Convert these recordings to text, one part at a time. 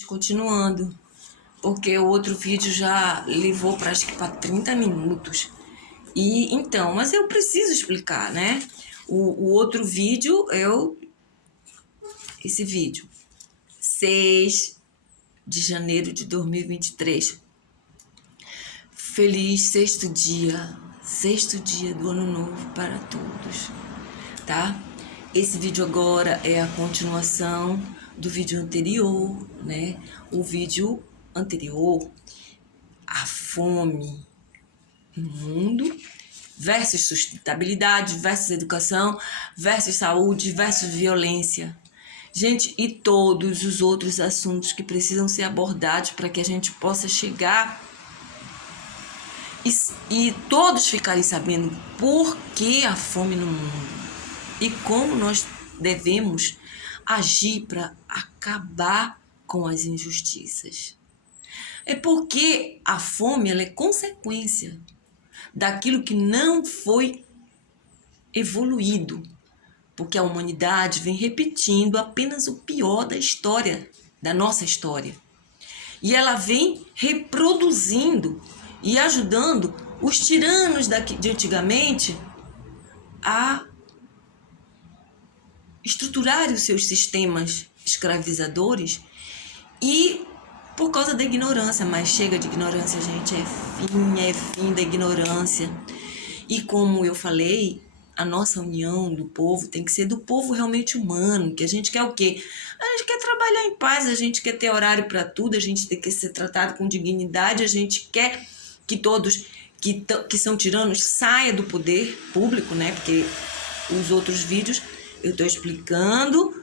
Continuando, porque o outro vídeo já levou acho que para 30 minutos. E então, mas eu preciso explicar, né? O outro vídeo esse vídeo, 6 de janeiro de 2023. Feliz sexto dia do ano novo para todos, tá? Esse vídeo agora é a continuação do vídeo anterior, né? O vídeo anterior, a fome no mundo versus sustentabilidade, versus educação, versus saúde, versus violência. Gente, e todos os outros assuntos que precisam ser abordados para que a gente possa chegar e todos ficarem sabendo por que a fome no mundo e como nós devemos agir para acabar com as injustiças. É porque a fome ela é consequência daquilo que não foi evoluído, porque a humanidade vem repetindo apenas o pior da história, da nossa história. E ela vem reproduzindo e ajudando os tiranos de antigamente a estruturarem os seus sistemas escravizadores e por causa da ignorância, mas chega de ignorância, gente, é fim da ignorância. E como eu falei, a nossa união do povo tem que ser do povo realmente humano, que a gente quer o quê? A gente quer trabalhar em paz, a gente quer ter horário para tudo, a gente tem que ser tratado com dignidade, a gente quer que todos que são tiranos saiam do poder público, né? Porque os outros vídeos eu estou explicando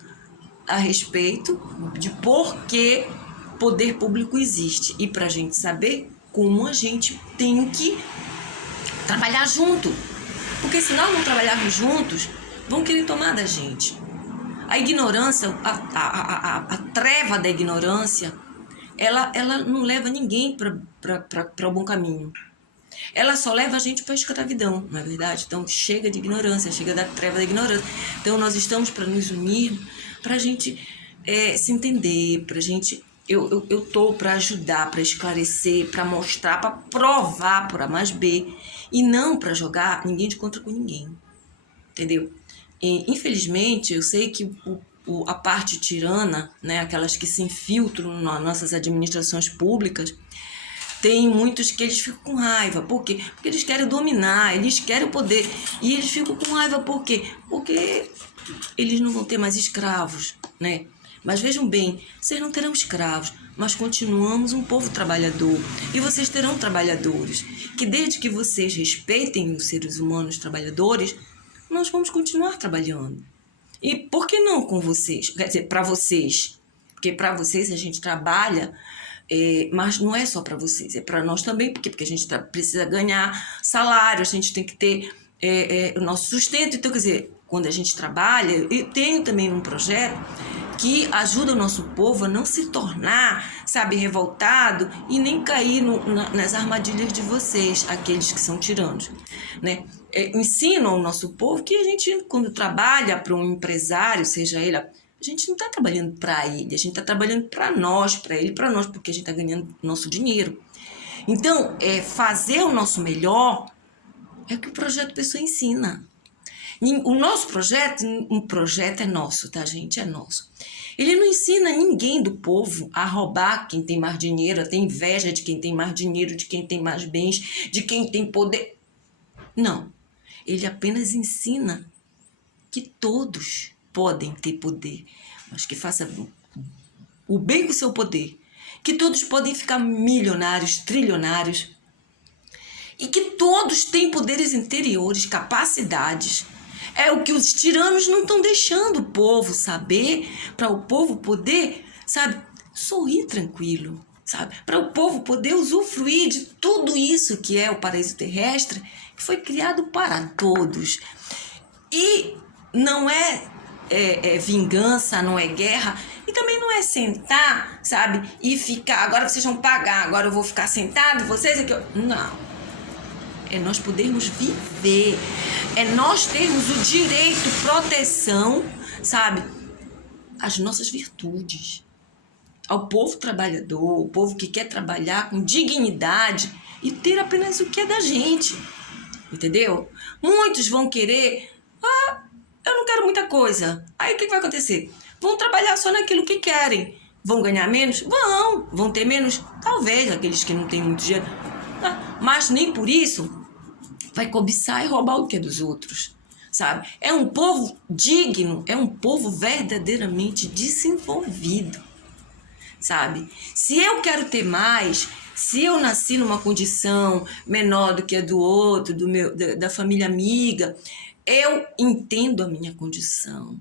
a respeito de por que poder público existe e para a gente saber como a gente tem que trabalhar junto, porque se nós não trabalharmos juntos, vão querer tomar da gente. A ignorância, a treva da ignorância, ela não leva ninguém para o bom caminho. Ela só leva a gente para a escravidão, não é verdade? Então chega de ignorância, chega da treva da ignorância. Então nós estamos para nos unir, para a gente se entender, para a gente... Eu tô para ajudar, para esclarecer, para mostrar, para provar por A mais B e não para jogar ninguém de contra com ninguém, entendeu? E, infelizmente, eu sei que a parte tirana, né, aquelas que se infiltram nas nossas administrações públicas, tem muitos que eles ficam com raiva. Por quê? Porque eles querem dominar, eles querem o poder. E eles ficam com raiva por quê? Porque eles não vão ter mais escravos, né? Mas vejam bem, vocês não terão escravos, mas continuamos um povo trabalhador. E vocês terão trabalhadores, que desde que vocês respeitem os seres humanos trabalhadores, nós vamos continuar trabalhando. E por que não com vocês? Quer dizer, para vocês. Porque para vocês a gente trabalha, mas não é só para vocês, é para nós também, porque a gente precisa ganhar salário, a gente tem que ter o nosso sustento. Então, quer dizer, quando a gente trabalha, eu tenho também um projeto que ajuda o nosso povo a não se tornar, sabe, revoltado e nem cair nas armadilhas de vocês, aqueles que são tiranos, né? Ensinam ao nosso povo que a gente, quando trabalha para um empresário, seja ele... A gente não está trabalhando para ele, a gente está trabalhando para nós, para ele, para nós, porque a gente está ganhando nosso dinheiro. Então, fazer o nosso melhor é o que o Projeto Pessoa ensina. O nosso projeto, um projeto é nosso, tá, gente? É nosso. Ele não ensina ninguém do povo a roubar quem tem mais dinheiro, a ter inveja de quem tem mais dinheiro, de quem tem mais bens, de quem tem poder. Não. Ele apenas ensina que todos podem ter poder, mas que faça o bem com o seu poder. Que todos podem ficar milionários, trilionários. E que todos têm poderes interiores, capacidades. É o que os tiranos não estão deixando o povo saber, para o povo poder, sabe, sorrir tranquilo, sabe? Para o povo poder usufruir de tudo isso que é o paraíso terrestre, que foi criado para todos. E não é vingança, não é guerra, e também não é sentar, sabe, e ficar, agora vocês vão pagar, agora eu vou ficar sentado, vocês aqui... Não. É nós podermos viver, é nós termos o direito, proteção, sabe, as nossas virtudes, ao povo trabalhador, o povo que quer trabalhar com dignidade e ter apenas o que é da gente, entendeu? Muitos vão querer, eu não quero muita coisa. Aí o que vai acontecer? Vão trabalhar só naquilo que querem. Vão ganhar menos? Vão ter menos? Talvez, aqueles que não têm muito dinheiro. Mas nem por isso vai cobiçar e roubar o que é dos outros, sabe? É um povo digno, é um povo verdadeiramente desenvolvido, sabe? Se eu quero ter mais, se eu nasci numa condição menor do que a do outro, da família amiga, eu entendo a minha condição.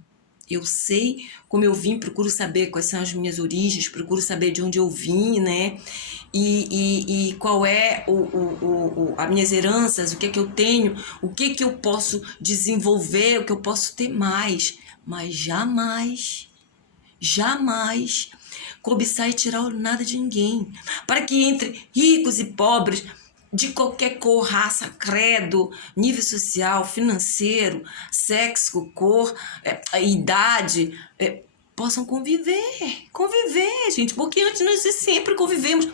Eu sei como eu vim, procuro saber quais são as minhas origens, procuro saber de onde eu vim, né? E qual é as minhas heranças, o que é que eu tenho, o que é que eu posso desenvolver, o que eu posso ter mais. Mas jamais cobiçar e tirar nada de ninguém. Para que entre ricos e pobres, de qualquer cor, raça, credo, nível social, financeiro, sexo, cor, idade, possam conviver, gente, porque antes nós sempre convivemos.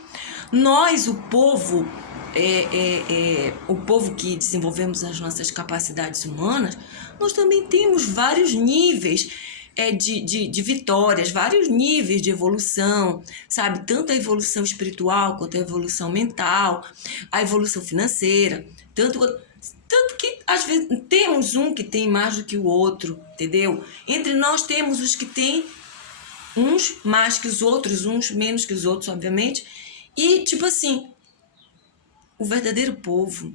Nós, o povo, o povo que desenvolvemos as nossas capacidades humanas, nós também temos vários níveis de vitórias, vários níveis de evolução, sabe? Tanto a evolução espiritual quanto a evolução mental, a evolução financeira, tanto que às vezes temos um que tem mais do que o outro, entendeu? Entre nós temos os que têm uns mais que os outros, uns menos que os outros, obviamente, e tipo assim, o verdadeiro povo,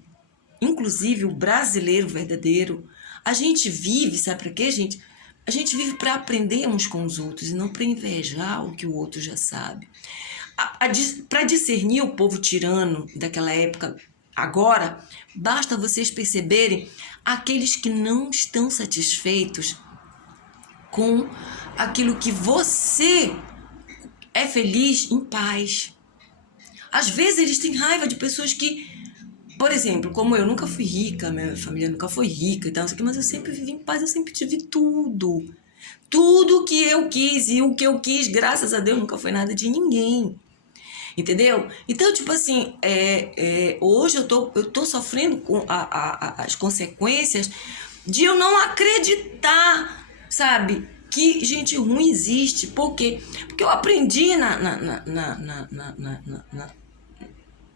inclusive o brasileiro verdadeiro, a gente vive, sabe para quê, gente? A gente vive para aprender uns com os outros e não para invejar o que o outro já sabe. Para discernir o povo tirano daquela época, agora, basta vocês perceberem aqueles que não estão satisfeitos com aquilo que você é feliz em paz. Às vezes eles têm raiva de pessoas que, por exemplo, como eu nunca fui rica, minha família nunca foi rica e tal, mas eu sempre vivi em paz, eu sempre tive tudo. Tudo que eu quis e o que eu quis, graças a Deus, nunca foi nada de ninguém. Entendeu? Então, tipo assim, hoje eu tô sofrendo com as consequências de eu não acreditar, sabe, que gente ruim existe. Por quê? Porque eu aprendi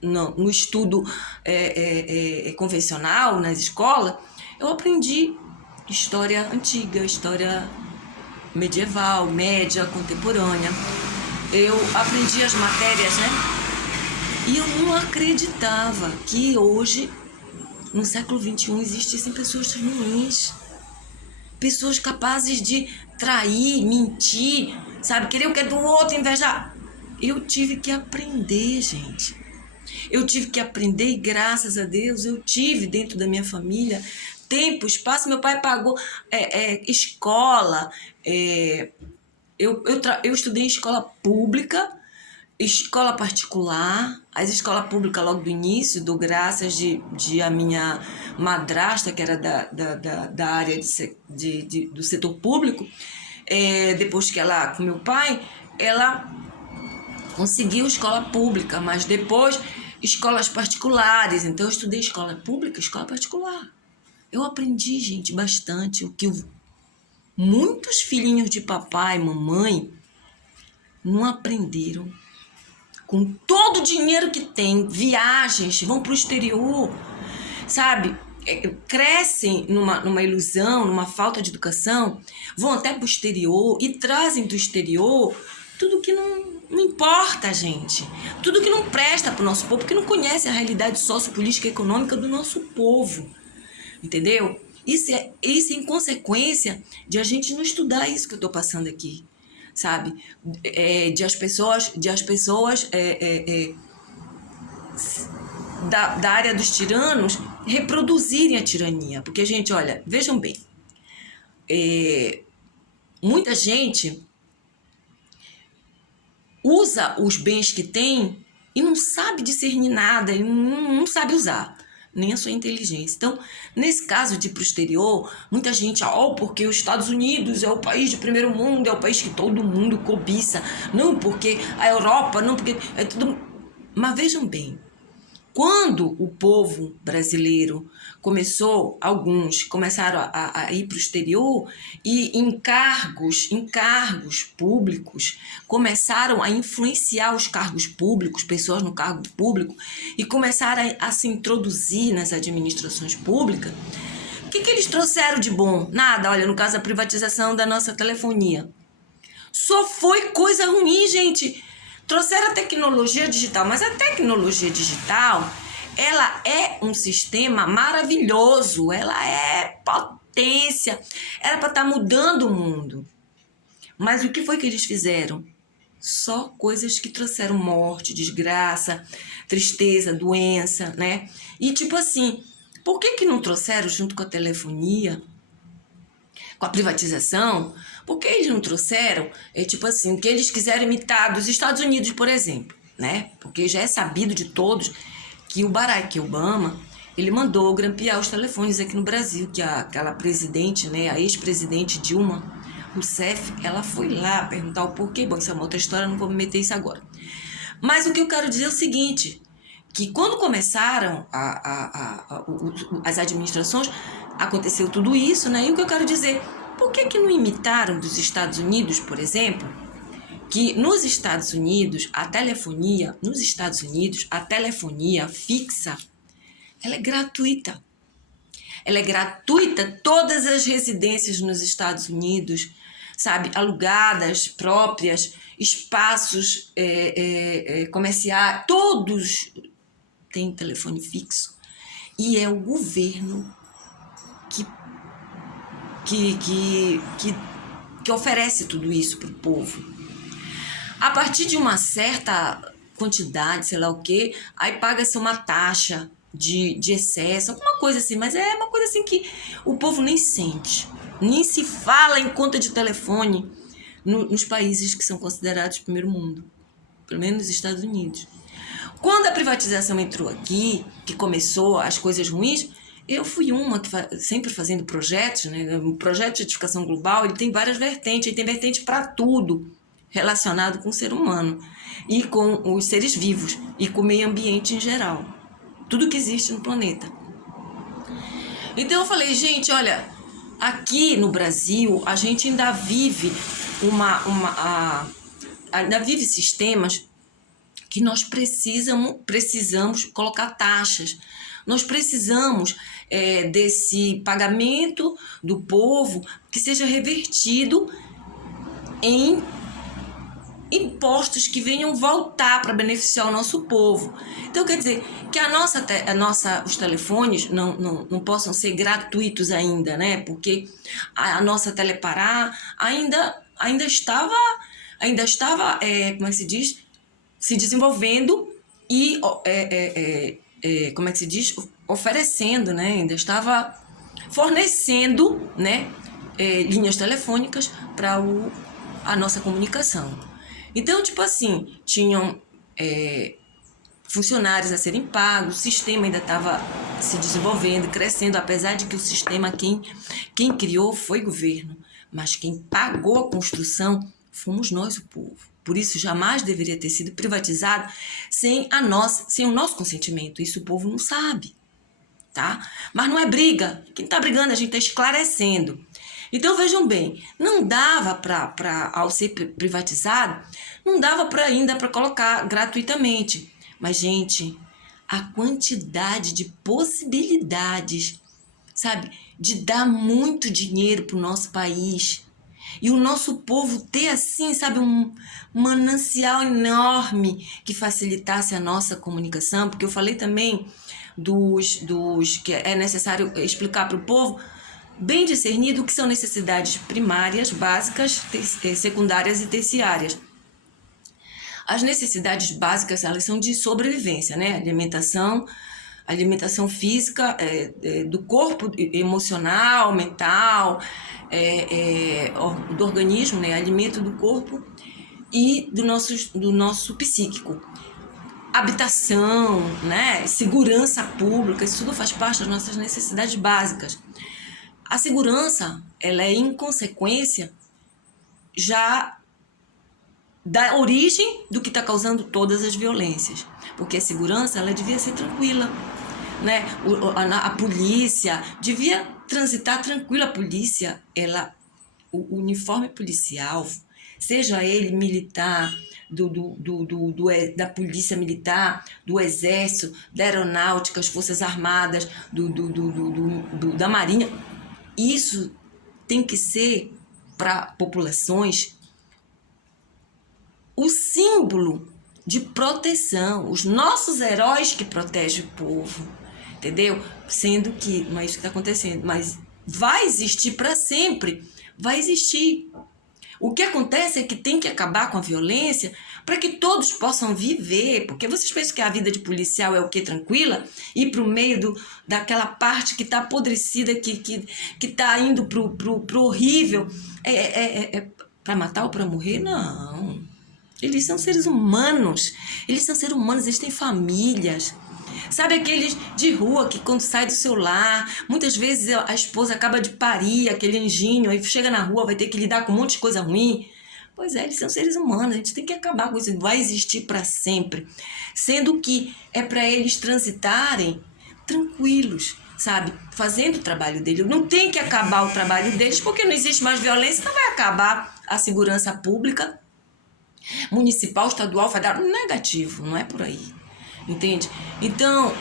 no estudo convencional, nas escolas, eu aprendi história antiga, história medieval, média, contemporânea. Eu aprendi as matérias, né? E eu não acreditava que hoje, no século XXI, existissem pessoas ruins. Pessoas capazes de trair, mentir, sabe? Querer o que é do outro, invejar. Eu tive que aprender, gente. Eu tive que aprender e, graças a Deus, eu tive dentro da minha família tempo, espaço. Meu pai pagou escola. Eu estudei em escola pública, escola particular. As escolas públicas, logo do início, dou graças de a minha madrasta, que era da área do setor público. Depois que ela, com meu pai, ela conseguiu escola pública, mas depois escolas particulares. Então eu estudei escola pública, escola particular. Eu aprendi, gente, bastante o que muitos filhinhos de papai e mamãe não aprenderam. Com todo o dinheiro que tem, viagens, vão para o exterior, sabe? Crescem numa ilusão, numa falta de educação, vão até para o exterior e trazem do exterior tudo que não importa, gente. Tudo que não presta para o nosso povo, porque não conhece a realidade sociopolítica e econômica do nosso povo. Entendeu? Isso é em consequência de a gente não estudar isso que eu estou passando aqui, sabe? De as pessoas da área dos tiranos reproduzirem a tirania. Porque, gente, olha, vejam bem, muita gente usa os bens que tem e não sabe discernir nada, e não sabe usar. nem a sua inteligência. Então, nesse caso de ir para o exterior, muita gente, porque os Estados Unidos é o país de primeiro mundo, é o país que todo mundo cobiça. Não porque a Europa, não porque é tudo... Mas vejam bem, quando o povo brasileiro alguns começaram a ir para o exterior e em cargos públicos, começaram a influenciar os cargos públicos, pessoas no cargo público, e começaram a se introduzir nas administrações públicas, o que eles trouxeram de bom? Nada, olha, no caso da privatização da nossa telefonia. Só foi coisa ruim, gente. Trouxeram a tecnologia digital, mas a tecnologia digital, ela é um sistema maravilhoso, ela é potência, era para estar mudando o mundo. Mas o que foi que eles fizeram? Só coisas que trouxeram morte, desgraça, tristeza, doença, né? E tipo assim, por que não trouxeram junto com a telefonia, com a privatização? Por que eles não trouxeram, tipo assim, o que eles quiseram imitar dos Estados Unidos, por exemplo, né? Porque já é sabido de todos que o Barack Obama, ele mandou grampear os telefones aqui no Brasil, que aquela presidente, né, a ex-presidente Dilma Rousseff, ela foi lá perguntar o porquê. Bom, isso é uma outra história, não vou me meter isso agora. Mas o que eu quero dizer é o seguinte, que quando começaram as administrações, aconteceu tudo isso, né? E o que eu quero dizer, por que não imitaram dos Estados Unidos, por exemplo, que nos Estados Unidos, a telefonia fixa, ela é gratuita. Ela é gratuita, todas as residências nos Estados Unidos, sabe, alugadas, próprias, espaços comerciais, todos têm telefone fixo. E é o governo que oferece tudo isso para o povo. A partir de uma certa quantidade, sei lá o quê, aí paga-se uma taxa de excesso, alguma coisa assim, mas é uma coisa assim que o povo nem sente, nem se fala em conta de telefone nos países que são considerados primeiro mundo, pelo menos nos Estados Unidos. Quando a privatização entrou aqui, que começou as coisas ruins, eu fui uma que sempre fazendo projetos, né? O projeto de edificação global, ele tem várias vertentes, ele tem vertente para tudo relacionado com o ser humano e com os seres vivos e com o meio ambiente em geral, tudo que existe no planeta. Então eu falei, gente, olha, aqui no Brasil a gente ainda vive ainda vive sistemas que nós precisamos colocar taxas. Nós precisamos desse pagamento do povo que seja revertido em impostos que venham voltar para beneficiar o nosso povo. Então, quer dizer, que os telefones não possam ser gratuitos ainda, né? Porque a nossa Telepará ainda estava, como é que se diz? Se desenvolvendo e, como é que se diz? Oferecendo, né? Ainda estava fornecendo, né? Linhas telefônicas para a nossa comunicação. Então, tipo assim, tinham funcionários a serem pagos, o sistema ainda estava se desenvolvendo, crescendo, apesar de que o sistema, quem criou foi o governo, mas quem pagou a construção fomos nós, o povo. Por isso, jamais deveria ter sido privatizado sem o nosso consentimento. Isso o povo não sabe, tá? Mas não é briga. Quem está brigando, a gente está esclarecendo. Então, vejam bem, não dava ao ser privatizado, não dava ainda para colocar gratuitamente. Mas, gente, a quantidade de possibilidades, sabe, de dar muito dinheiro para o nosso país e o nosso povo ter, assim, sabe, um manancial enorme que facilitasse a nossa comunicação, porque eu falei também que é necessário explicar para o povo bem discernido o que são necessidades primárias, básicas, secundárias e terciárias. As necessidades básicas, elas são de sobrevivência, né? Alimentação física, do corpo, emocional, mental, do organismo, né? Alimento do corpo e do nosso psíquico. habitação, né? Segurança pública, isso tudo faz parte das nossas necessidades básicas. A segurança, ela é em consequência já da origem do que está causando todas as violências, porque a segurança, ela devia ser tranquila, né? A polícia devia transitar tranquila. A polícia, o uniforme policial, seja ele militar, da polícia militar, do exército, da aeronáutica, as forças armadas, da marinha, isso tem que ser para populações o símbolo de proteção, os nossos heróis que protegem o povo, entendeu? Sendo que não é isso que está acontecendo, mas vai existir para sempre, vai existir. O que acontece é que tem que acabar com a violência para que todos possam viver, porque vocês pensam que a vida de policial é o quê? Tranquila? Ir para o meio daquela parte que está apodrecida, que está indo pro horrível, para matar ou para morrer? Não. Eles são seres humanos, eles têm famílias. Sabe aqueles de rua que quando sai do seu lar, muitas vezes a esposa acaba de parir aquele anjinho, aí chega na rua, vai ter que lidar com um monte de coisa ruim. Pois é, eles são seres humanos, a gente tem que acabar com isso, vai existir para sempre. Sendo que é para eles transitarem tranquilos, sabe? Fazendo o trabalho deles. Não tem que acabar o trabalho deles, porque não existe mais violência, não vai acabar a segurança pública, municipal, estadual, federal, negativo, não é por aí, entende? Então,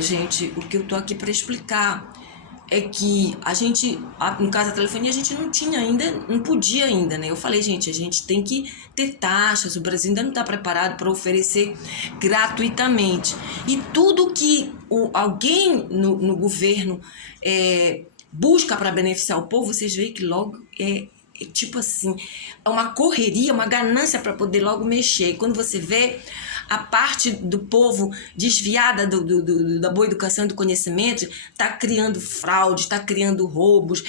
gente, o que eu tô aqui para explicar é que a gente, no caso da telefonia, a gente não tinha ainda, não podia ainda, né? Eu falei, gente, a gente tem que ter taxas, o Brasil ainda não está preparado para oferecer gratuitamente. E tudo que alguém no governo busca para beneficiar o povo, vocês veem que logo tipo assim, é uma correria, uma ganância para poder logo mexer. E quando você vê a parte do povo desviada da boa educação e do conhecimento, está criando fraude, está criando roubos.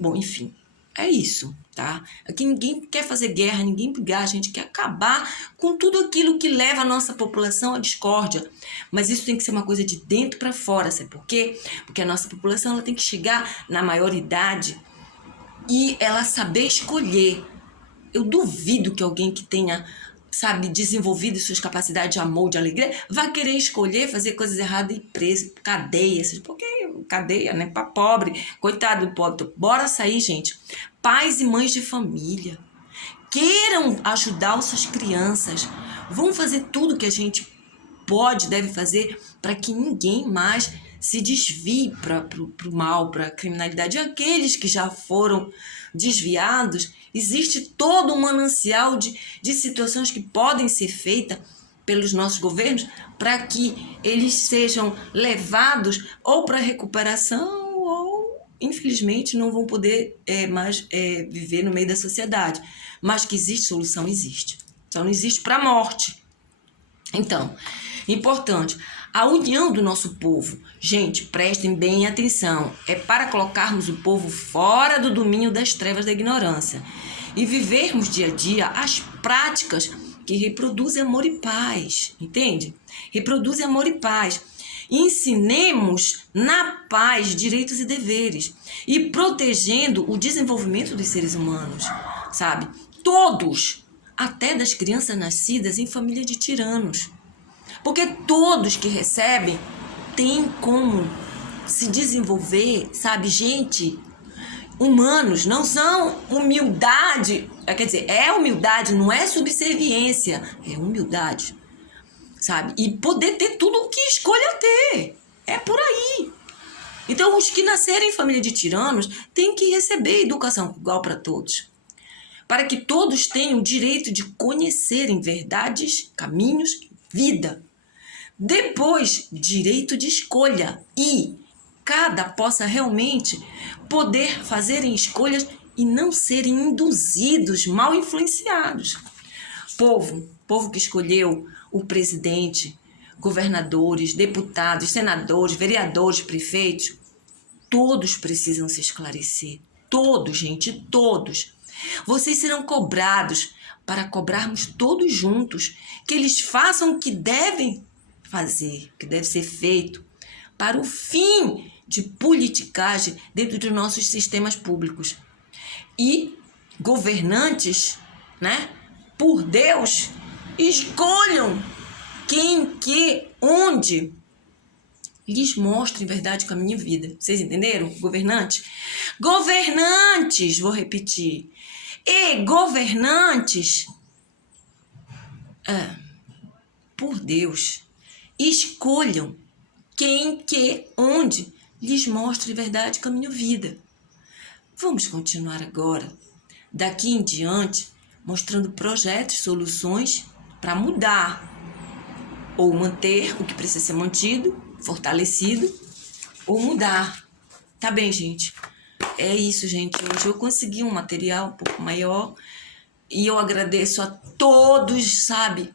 Bom, enfim, é isso, tá? Aqui ninguém quer fazer guerra, ninguém brigar, a gente quer acabar com tudo aquilo que leva a nossa população à discórdia. Mas isso tem que ser uma coisa de dentro para fora, sabe por quê? Porque a nossa população ela tem que chegar na maioridade e ela saber escolher. Eu duvido que alguém que tenha, sabe, desenvolvido suas capacidades de amor, de alegria, vai querer escolher fazer coisas erradas e ir preso, cadeia, porque cadeia, né, para pobre, coitado do pobre. Bora sair, gente. Pais e mães de família, queiram ajudar as suas crianças, vão fazer tudo que a gente pode, deve fazer, para que ninguém mais se desvie para o mal, para a criminalidade. E aqueles que já foram desviados, existe todo um manancial de situações que podem ser feitas pelos nossos governos para que eles sejam levados ou para recuperação ou, infelizmente, não vão poder mais viver no meio da sociedade. Mas que existe solução, existe. Só não existe para a morte. Então, importante, a união do nosso povo. Gente, prestem bem atenção. É para colocarmos o povo fora do domínio das trevas da ignorância e vivermos dia a dia as práticas que reproduzem amor e paz, entende? Reproduzem amor e paz. Ensinemos na paz direitos e deveres e protegendo o desenvolvimento dos seres humanos, sabe? Todos, até das crianças nascidas em família de tiranos. Porque todos que recebem têm como se desenvolver, sabe? Gente, humanos não são humildade. Quer dizer, é humildade, não é subserviência. É humildade, sabe? E poder ter tudo o que escolha ter. É por aí. Então, os que nascerem em família de tiranos têm que receber educação igual para todos. Para que todos tenham o direito de conhecerem verdades, caminhos, vida. Depois, direito de escolha e cada possa realmente poder fazerem escolhas e não serem induzidos, mal influenciados. Povo que escolheu o presidente, governadores, deputados, senadores, vereadores, prefeitos, todos precisam se esclarecer. Todos, gente, todos. Vocês serão cobrados para cobrarmos todos juntos que eles façam o que devem fazer, o que deve ser feito, para o fim de politicagem dentro de nossos sistemas públicos. E governantes, né, por Deus, escolham quem, que, onde lhes mostre em verdade o caminho e vida. Vocês entenderam? Governantes? Governantes, vou repetir. E governantes, por Deus, escolham quem, que, onde lhes mostre em verdade o caminho e vida. Vamos continuar agora, daqui em diante, mostrando projetos, soluções para mudar ou manter o que precisa ser mantido, fortalecido, ou mudar. Tá bem, gente? É isso, gente. Hoje eu consegui um material um pouco maior e eu agradeço a todos, sabe?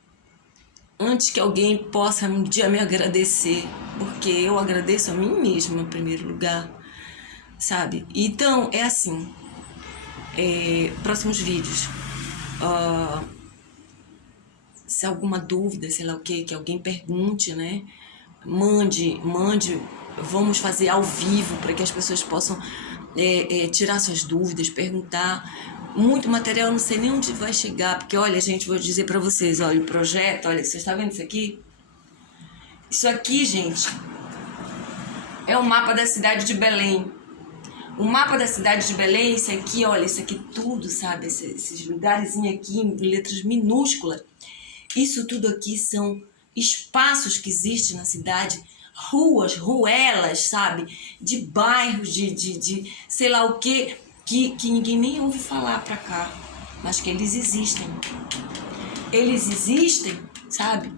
Antes que alguém possa um dia me agradecer, porque eu agradeço a mim mesma em primeiro lugar, sabe? Então, é assim. Próximos vídeos. Se alguma dúvida, sei lá o que alguém pergunte, né? Mande, vamos fazer ao vivo para que as pessoas possam tirar suas dúvidas, perguntar. Muito material, não sei nem onde vai chegar, porque olha, gente, vou dizer para vocês, olha, o projeto, olha, vocês estão vendo isso aqui? Isso aqui, gente, é o mapa da cidade de Belém. O mapa da cidade de Belém, isso aqui, olha, isso aqui tudo, sabe, esses lugarzinhos aqui em letras minúsculas, isso tudo aqui são espaços que existem na cidade, ruas, ruelas, sabe? De bairros, de sei lá o quê, que ninguém nem ouve falar pra cá, mas que eles existem. Eles existem, sabe?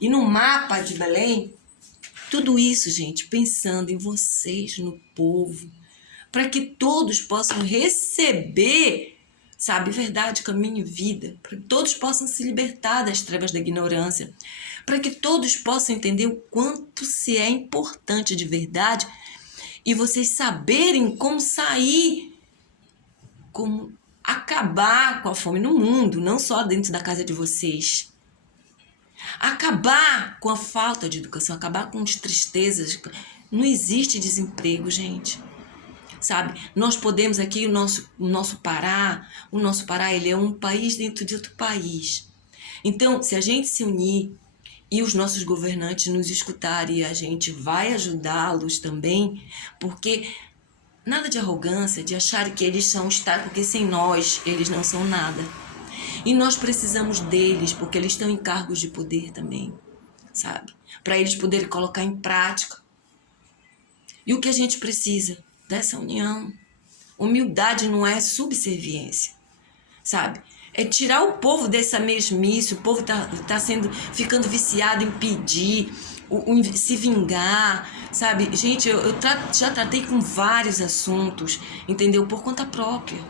E no mapa de Belém, tudo isso, gente, pensando em vocês, no povo, para que todos possam receber, sabe, verdade, caminho e vida, para que todos possam se libertar das trevas da ignorância, para que todos possam entender o quanto se é importante de verdade e vocês saberem como sair, como acabar com a fome no mundo, não só dentro da casa de vocês. Acabar com a falta de educação, acabar com as tristezas. Não existe desemprego, gente. Sabe? Nós podemos aqui, o nosso Pará, ele é um país dentro de outro país. Então, se a gente se unir e os nossos governantes nos escutarem, a gente vai ajudá-los também, porque nada de arrogância, de achar que eles são Estado, porque sem nós eles não são nada. E nós precisamos deles, porque eles estão em cargos de poder também, sabe? Para eles poderem colocar em prática. E o que a gente precisa? Dessa união. Humildade não é subserviência, sabe? É tirar o povo dessa mesmice. O povo tá ficando viciado em pedir, se vingar, sabe? Gente, eu já tratei com vários assuntos, entendeu? Por conta própria,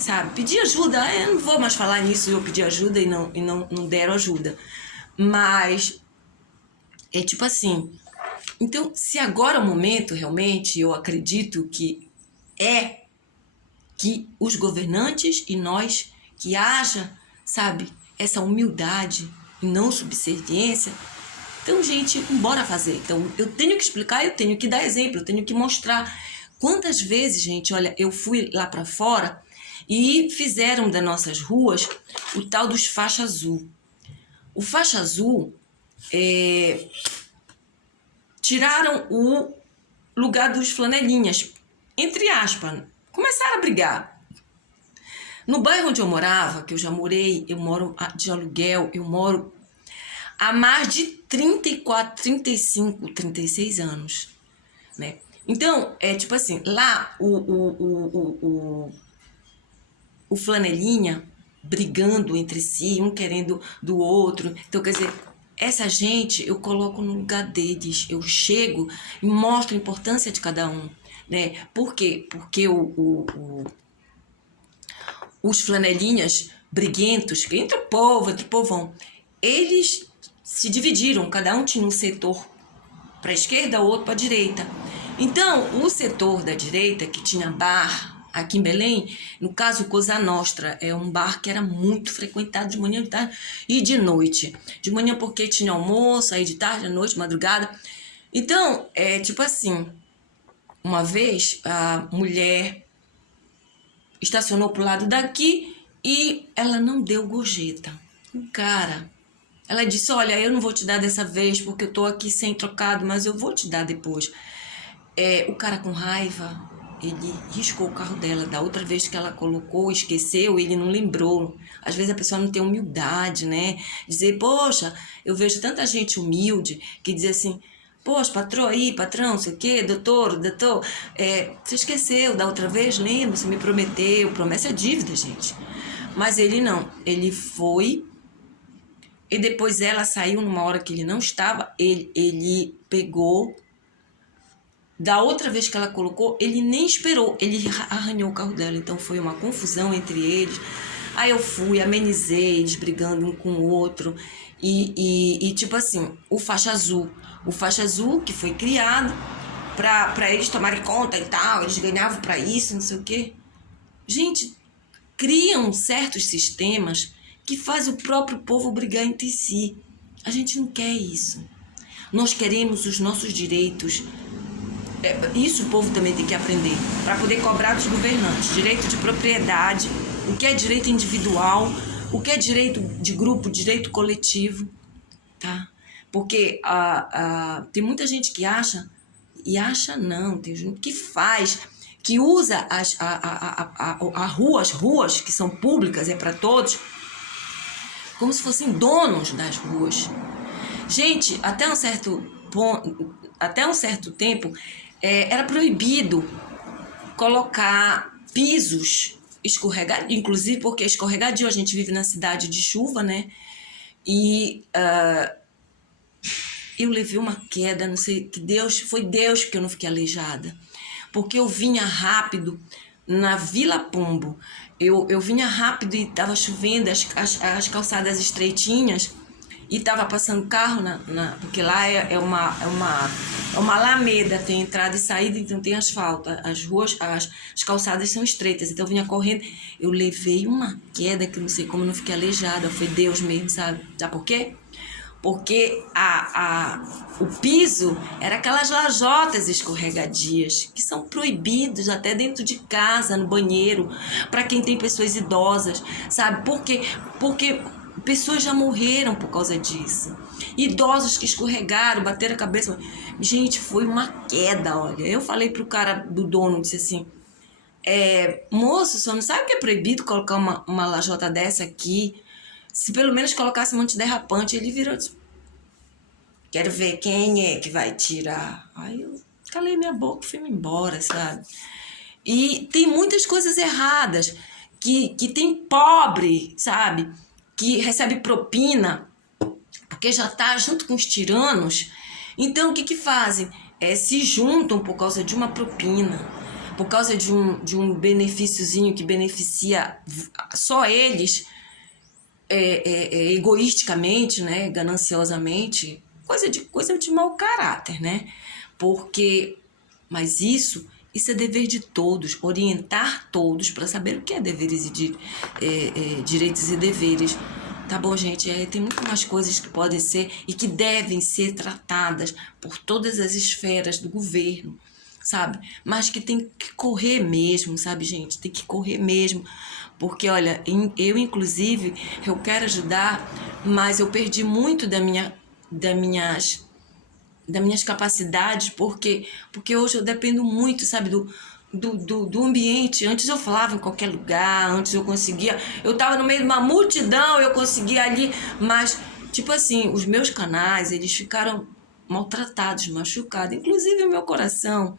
sabe? Pedir ajuda, eu não vou mais falar nisso, eu pedi ajuda e não deram ajuda. Mas é tipo assim. Então, se agora é o momento, realmente, eu acredito que os governantes e nós, que haja, sabe, essa humildade e não subserviência. Então, gente, bora fazer. Então, eu tenho que explicar, eu tenho que dar exemplo, eu tenho que mostrar. Quantas vezes, gente, olha, eu fui lá para fora e fizeram das nossas ruas o tal dos faixa azul. O faixa azul tiraram o lugar dos flanelinhas, entre aspas, começaram a brigar. No bairro onde eu morava, que eu já morei, eu moro de aluguel, eu moro há mais de 34, 35, 36 anos, né? Então, é tipo assim, lá o flanelinha brigando entre si, um querendo do outro. Então, quer dizer, essa gente eu coloco no lugar deles, eu chego e mostro a importância de cada um, né? Por quê? Porque os flanelinhas briguentos, entre o povo, entre o povão, eles se dividiram, cada um tinha um setor para a esquerda, outro para a direita. Então, o setor da direita, que tinha bar, aqui em Belém, no caso, Cosa Nostra, é um bar que era muito frequentado de manhã, de tarde e de noite. De manhã porque tinha almoço, aí de tarde, à noite, madrugada. Então, tipo assim, uma vez a mulher estacionou pro lado daqui e ela não deu gorjeta. O cara, ela disse, olha, eu não vou te dar dessa vez porque eu tô aqui sem trocado, mas eu vou te dar depois. O cara com raiva, ele riscou o carro dela. Da outra vez que ela colocou, esqueceu, ele não lembrou. Às vezes a pessoa não tem humildade, né? Dizer, poxa, eu vejo tanta gente humilde que diz assim, poxa, patrão aí, patrão, sei o quê, doutor, você esqueceu da outra vez, lembra? Você me prometeu, promessa é dívida, gente. Mas ele não, ele foi e depois ela saiu numa hora que ele não estava, ele pegou. Da outra vez que ela colocou, ele nem esperou, ele arranhou o carro dela. Então foi uma confusão entre eles. Aí eu fui, amenizei, eles brigando um com o outro. E tipo assim, o faixa azul que foi criado pra eles tomarem conta e tal, eles ganhavam pra isso, não sei o quê. Gente, criam certos sistemas que faz o próprio povo brigar entre si. A gente não quer isso. Nós queremos os nossos direitos. Isso o povo também tem que aprender, para poder cobrar dos governantes. Direito de propriedade, o que é direito individual, o que é direito de grupo, direito coletivo, tá? Porque tem muita gente que acha, e acha não, tem gente que faz, que usa as ruas que são públicas, é para todos, como se fossem donos das ruas. Gente, até um certo tempo, era proibido colocar pisos escorregadios, inclusive porque escorregadio, a gente vive na cidade de chuva, né? E eu levei uma queda, não sei, foi Deus que eu não fiquei aleijada. Porque eu vinha rápido na Vila Pombo. Eu vinha rápido e estava chovendo, as calçadas estreitinhas, e tava passando carro porque lá é uma alameda, tem entrada e saída, então tem asfalto, as ruas, as calçadas são estreitas, então eu vinha correndo, eu levei uma queda que não sei como, não fiquei aleijada, foi Deus mesmo, sabe por quê? Porque o piso era aquelas lajotas escorregadias, que são proibidos até dentro de casa, no banheiro, para quem tem pessoas idosas, sabe? Porque pessoas já morreram por causa disso. Idosos que escorregaram, bateram a cabeça. Gente, foi uma queda, olha. Eu falei pro cara do dono, disse assim, moço, só não sabe que é proibido colocar uma lajota dessa aqui? Se pelo menos colocasse um antiderrapante. Ele virou e disse, quero ver quem é que vai tirar. Aí eu calei minha boca e fui embora, sabe? E tem muitas coisas erradas, que tem pobre, sabe? Que recebe propina, porque já tá junto com os tiranos. Então, o que fazem? Se juntam por causa de uma propina, por causa de um benefíciozinho que beneficia só eles, egoisticamente, né? Gananciosamente, coisa de mau caráter, né? Mas isso é dever de todos, orientar todos para saber o que é deveres e direitos e deveres. Tá bom, gente? Tem muito mais coisas que podem ser e que devem ser tratadas por todas as esferas do governo, sabe? Mas que tem que correr mesmo, sabe, gente? Tem que correr mesmo. Porque, olha, eu, inclusive, eu quero ajudar, mas eu perdi muito das minhas capacidades, porque hoje eu dependo muito, sabe, do ambiente. Antes eu falava em qualquer lugar, antes eu conseguia, eu tava no meio de uma multidão, eu conseguia ali, mas, tipo assim, os meus canais, eles ficaram maltratados, machucados, inclusive o meu coração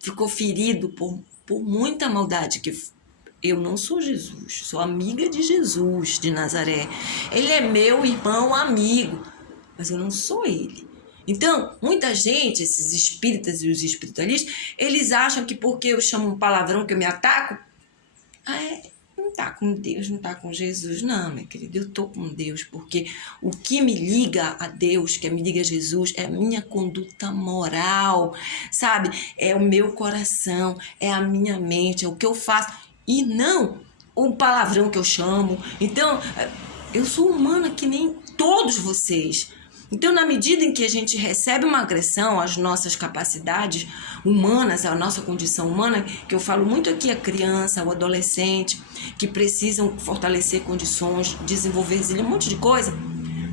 ficou ferido por muita maldade que eu não sou Jesus, sou amiga de Jesus de Nazaré. Ele é meu irmão amigo, mas eu não sou ele. Então, muita gente, esses espíritas e os espiritualistas, eles acham que porque eu chamo um palavrão que eu me ataco, tá com Deus, não tá com Jesus. Não, minha querida, eu tô com Deus, porque o que me liga a Deus, que me liga a Jesus, é a minha conduta moral, sabe? É o meu coração, é a minha mente, é o que eu faço. E não o palavrão que eu chamo. Então, eu sou humana que nem todos vocês. Então, na medida em que a gente recebe uma agressão às nossas capacidades humanas, à nossa condição humana, que eu falo muito aqui a criança, o adolescente, que precisam fortalecer condições, desenvolver resiliência, um monte de coisa,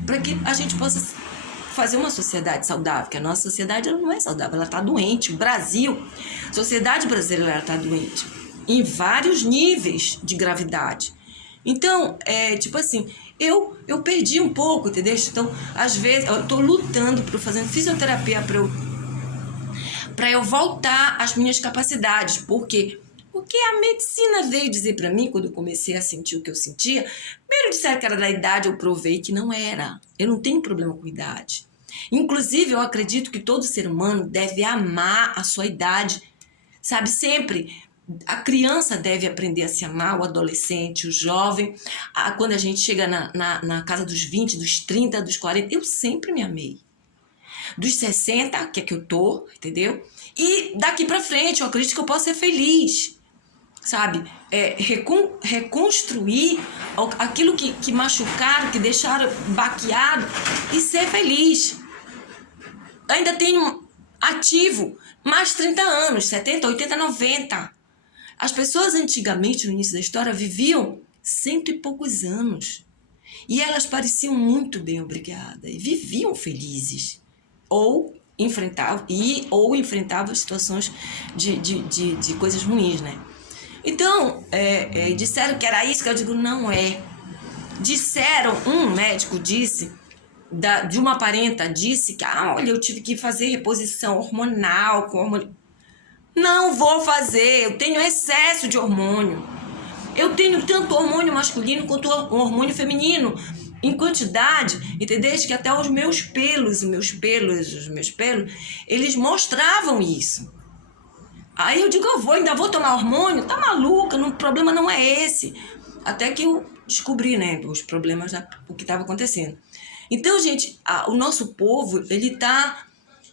para que a gente possa fazer uma sociedade saudável, que a nossa sociedade ela não é saudável, ela está doente. O Brasil, a sociedade brasileira, ela está doente em vários níveis de gravidade. Então, tipo assim, eu perdi um pouco, entendeu? Então, às vezes, eu tô lutando, fazendo fisioterapia para eu voltar às minhas capacidades. Por quê? Porque a medicina veio dizer para mim, quando eu comecei a sentir o que eu sentia, primeiro disseram que era da idade, eu provei que não era. Eu não tenho problema com idade. Inclusive, eu acredito que todo ser humano deve amar a sua idade, sabe? Sempre. A criança deve aprender a se amar, o adolescente, o jovem. Quando a gente chega na casa dos 20, dos 30, dos 40, eu sempre me amei. Dos 60, que é que eu tô, entendeu? E daqui pra frente, eu acredito que eu posso ser feliz, sabe? Reconstruir aquilo que machucaram, que deixaram baqueado e ser feliz. Ainda tenho ativo mais 30 anos, 70, 80, 90. As pessoas antigamente, no início da história, viviam 100 e poucos anos. E elas pareciam muito bem obrigadas e viviam felizes. Ou enfrentavam situações de coisas ruins, né? Então, disseram que era isso, que eu digo, não é. Disseram, um médico disse, de uma parenta, disse que, olha, eu tive que fazer reposição hormonal com hormônio. Não vou fazer, eu tenho excesso de hormônio. Eu tenho tanto hormônio masculino quanto hormônio feminino, em quantidade, entendeu? Que até os meus pelos, eles mostravam isso. Aí eu digo, ainda vou tomar hormônio? Tá maluca, o problema não é esse. Até que eu descobri, né, os problemas, o que estava acontecendo. Então, gente, o nosso povo, ele tá,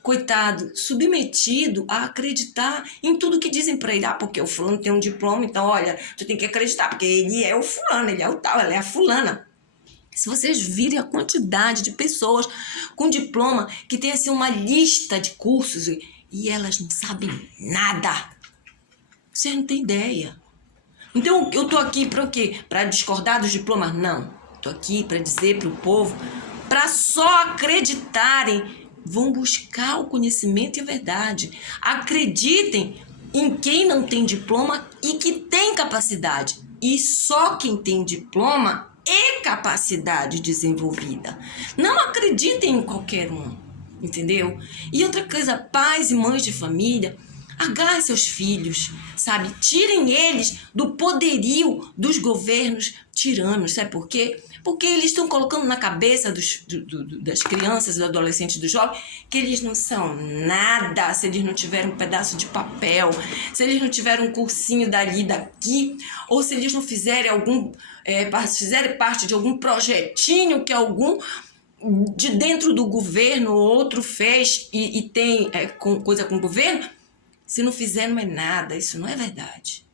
coitado, submetido a acreditar em tudo que dizem pra ele. Porque o fulano tem um diploma, então, olha, tu tem que acreditar, porque ele é o fulano, ele é o tal, ela é a fulana. Se vocês virem a quantidade de pessoas com diploma que tem, assim, uma lista de cursos e elas não sabem nada. Vocês não têm ideia. Então, eu tô aqui pra o quê? Pra discordar dos diplomas? Não. Tô aqui pra dizer pro povo, pra só acreditarem. Vão buscar o conhecimento e a verdade. Acreditem em quem não tem diploma e que tem capacidade. E só quem tem diploma e capacidade desenvolvida. Não acreditem em qualquer um, entendeu? E outra coisa, pais e mães de família, agarrem seus filhos, sabe? Tirem eles do poderio dos governos tiranos, sabe por quê? Porque eles estão colocando na cabeça das crianças, dos adolescentes, dos jovens, que eles não são nada se eles não tiverem um pedaço de papel, se eles não tiverem um cursinho dali, daqui, ou se eles não fizerem fizerem parte de algum projetinho que algum de dentro do governo outro fez e tem coisa com o governo. Se não fizer, não é nada. Isso não é verdade.